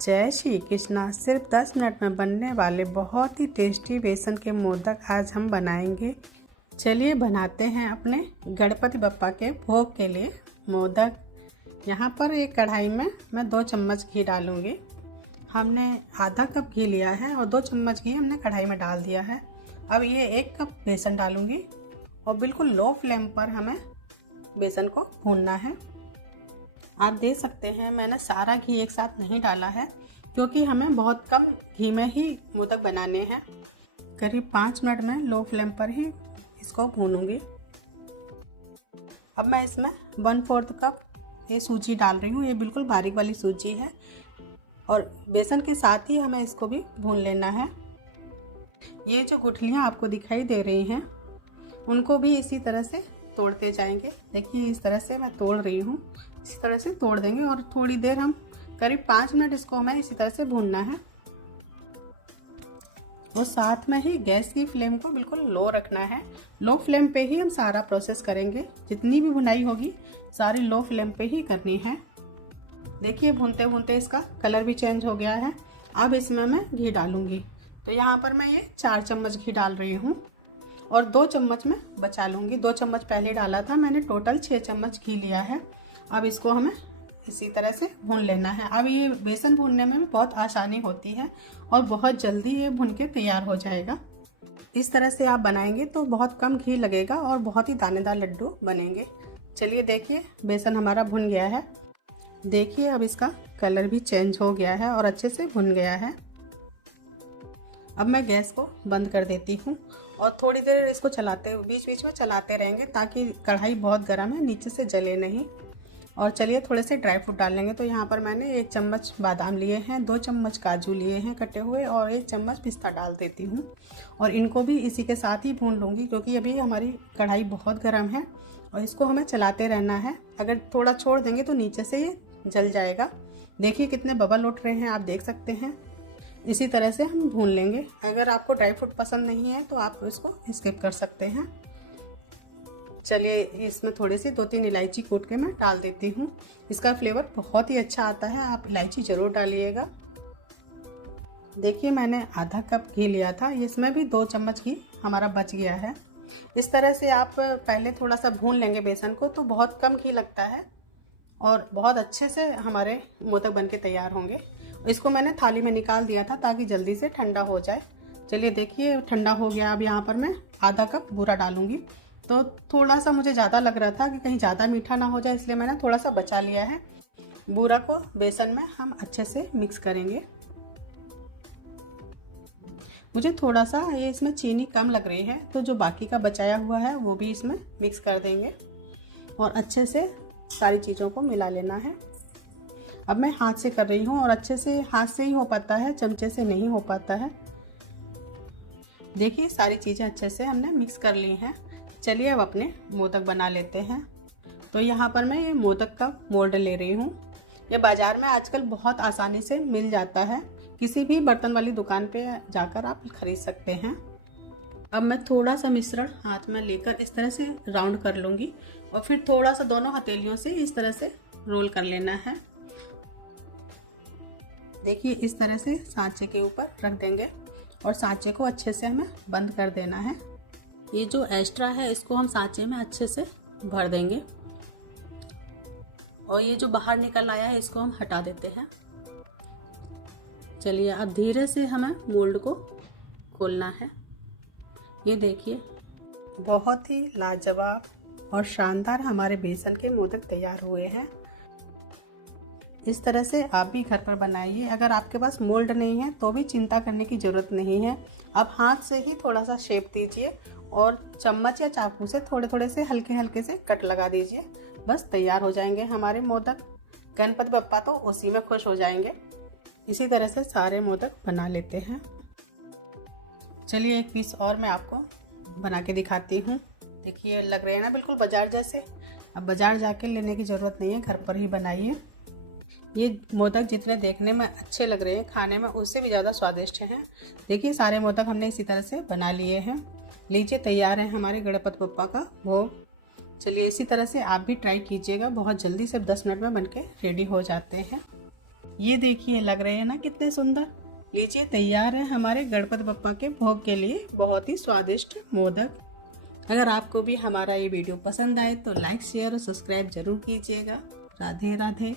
जय श्री कृष्णा। सिर्फ 10 मिनट में बनने वाले बहुत ही टेस्टी बेसन के मोदक आज हम बनाएंगे। चलिए बनाते हैं अपने गणपति बप्पा के भोग के लिए मोदक। यहाँ पर एक कढ़ाई में मैं 2 चम्मच घी डालूंगी। हमने आधा कप घी लिया है और 2 चम्मच घी हमने कढ़ाई में डाल दिया है। अब ये 1 कप बेसन डालूंगी और बिल्कुल लो फ्लेम पर हमें बेसन को भूनना है। आप देख सकते हैं मैंने सारा घी एक साथ नहीं डाला है क्योंकि हमें बहुत कम घी में ही मोदक बनाने हैं। करीब 5 मिनट में लो फ्लेम पर ही इसको भूनूंगी। अब मैं इसमें 1/4 कप ये सूजी डाल रही हूँ। ये बिल्कुल बारीक वाली सूजी है और बेसन के साथ ही हमें इसको भी भून लेना है। ये जो गुठलियाँ आपको दिखाई दे रही हैं उनको भी इसी तरह से तोड़ते जाएंगे। देखिए इस तरह से मैं तोड़ रही हूँ, इसी तरह से तोड़ देंगे और थोड़ी देर हम करीब 5 मिनट इसको हमें इसी तरह से भूनना है। और साथ में ही गैस की फ्लेम को बिल्कुल लो रखना है। लो फ्लेम पे ही हम सारा प्रोसेस करेंगे। जितनी भी भुनाई होगी सारी लो फ्लेम पे ही करनी है। देखिए भूनते भूनते इसका कलर भी चेंज हो गया है। अब इसमें मैं घी डालूंगी। तो यहाँ पर मैं ये 4 चम्मच घी डाल रही हूँ और 2 चम्मच में बचा लूँगी। 2 चम्मच पहले डाला था मैंने, टोटल 6 चम्मच घी लिया है। अब इसको हमें इसी तरह से भून लेना है। अब ये बेसन भूनने में भी बहुत आसानी होती है और बहुत जल्दी ये भुन के तैयार हो जाएगा। इस तरह से आप बनाएंगे तो बहुत कम घी लगेगा और बहुत ही दानेदार लड्डू बनेंगे। चलिए देखिए बेसन हमारा भुन गया है। देखिए अब इसका कलर भी चेंज हो गया है और अच्छे से भुन गया है। अब मैं गैस को बंद कर देती हूँ और थोड़ी देर इसको बीच बीच में चलाते रहेंगे ताकि कढ़ाई बहुत गर्म है, नीचे से जले नहीं। और चलिए थोड़े से ड्राई फ्रूट डाल लेंगे। तो यहाँ पर मैंने 1 चम्मच बादाम लिए हैं, 2 चम्मच काजू लिए हैं कटे हुए और 1 चम्मच पिस्ता डाल देती हूँ। और इनको भी इसी के साथ ही भून लूँगी क्योंकि अभी हमारी कढ़ाई बहुत गर्म है और इसको हमें चलाते रहना है। अगर थोड़ा छोड़ देंगे तो नीचे से ये जल जाएगा। देखिए कितने बबल उठ रहे हैं, आप देख सकते हैं। इसी तरह से हम भून लेंगे। अगर आपको ड्राई फ्रूट पसंद नहीं है तो आप इसको स्किप कर सकते हैं। चलिए इसमें थोड़ी सी 2-3 इलायची कूट के मैं डाल देती हूँ। इसका फ्लेवर बहुत ही अच्छा आता है, आप इलायची ज़रूर डालिएगा। देखिए मैंने आधा कप घी लिया था, इसमें भी 2 चम्मच घी हमारा बच गया है। इस तरह से आप पहले थोड़ा सा भून लेंगे बेसन को तो बहुत कम घी लगता है और बहुत अच्छे से हमारे मोदक बन के तैयार होंगे। इसको मैंने थाली में निकाल दिया था ताकि जल्दी से ठंडा हो जाए। चलिए देखिए ठंडा हो गया। अब यहाँ पर मैं आधा कप बूरा डालूंगी। तो थोड़ा सा मुझे ज़्यादा लग रहा था कि कहीं ज़्यादा मीठा ना हो जाए, इसलिए मैंने थोड़ा सा बचा लिया है। बूरा को बेसन में हम अच्छे से मिक्स करेंगे। मुझे थोड़ा सा ये इसमें चीनी कम लग रही है तो जो बाकी का बचाया हुआ है वो भी इसमें मिक्स कर देंगे और अच्छे से सारी चीज़ों को मिला लेना है। अब मैं हाथ से कर रही हूँ और अच्छे से हाथ से ही हो पाता है, चमचे से नहीं हो पाता है। देखिए सारी चीज़ें अच्छे से हमने मिक्स कर ली हैं। चलिए अब अपने मोदक बना लेते हैं। तो यहाँ पर मैं ये मोदक का मोल्ड ले रही हूँ। ये बाज़ार में आजकल बहुत आसानी से मिल जाता है, किसी भी बर्तन वाली दुकान पे जाकर आप खरीद सकते हैं। अब मैं थोड़ा सा मिश्रण हाथ में लेकर इस तरह से राउंड कर लूँगी और फिर थोड़ा सा दोनों हथेलियों से इस तरह से रोल कर लेना है। देखिए इस तरह से सांचे के ऊपर रख देंगे और सांचे को अच्छे से हमें बंद कर देना है। ये जो एक्स्ट्रा है इसको हम सांचे में अच्छे से भर देंगे और ये जो बाहर निकल आया है इसको हम हटा देते हैं। चलिए अब धीरे से हमें मोल्ड को खोलना है। ये देखिए बहुत ही लाजवाब और शानदार हमारे बेसन के मोदक तैयार हुए हैं। इस तरह से आप भी घर पर बनाइए। अगर आपके पास मोल्ड नहीं है तो भी चिंता करने की ज़रूरत नहीं है। आप हाथ से ही थोड़ा सा शेप दीजिए और चम्मच या चाकू से थोड़े थोड़े से हल्के हल्के से कट लगा दीजिए। बस तैयार हो जाएंगे हमारे मोदक। गणपति बप्पा तो उसी में खुश हो जाएंगे। इसी तरह से सारे मोदक बना लेते हैं। चलिए एक पीस और मैं आपको बना के दिखाती हूँ। देखिए लग रहे हैं ना बिल्कुल बाजार जैसे। अब बाजार जाके लेने की ज़रूरत नहीं है, घर पर ही बनाइए। ये मोदक जितने देखने में अच्छे लग रहे हैं खाने में उससे भी ज़्यादा स्वादिष्ट हैं। देखिए सारे मोदक हमने इसी तरह से बना लिए हैं। लीजिए तैयार है हमारे गणपति बप्पा का भोग। चलिए इसी तरह से आप भी ट्राई कीजिएगा, बहुत जल्दी सिर्फ 10 मिनट में बनके रेडी हो जाते हैं। ये देखिए लग रहे हैं ना कितने सुंदर। लीजिए तैयार है हमारे गणपति बप्पा के भोग के लिए बहुत ही स्वादिष्ट मोदक। अगर आपको भी हमारा ये वीडियो पसंद आए तो लाइक शेयर और सब्सक्राइब जरूर कीजिएगा। राधे राधे।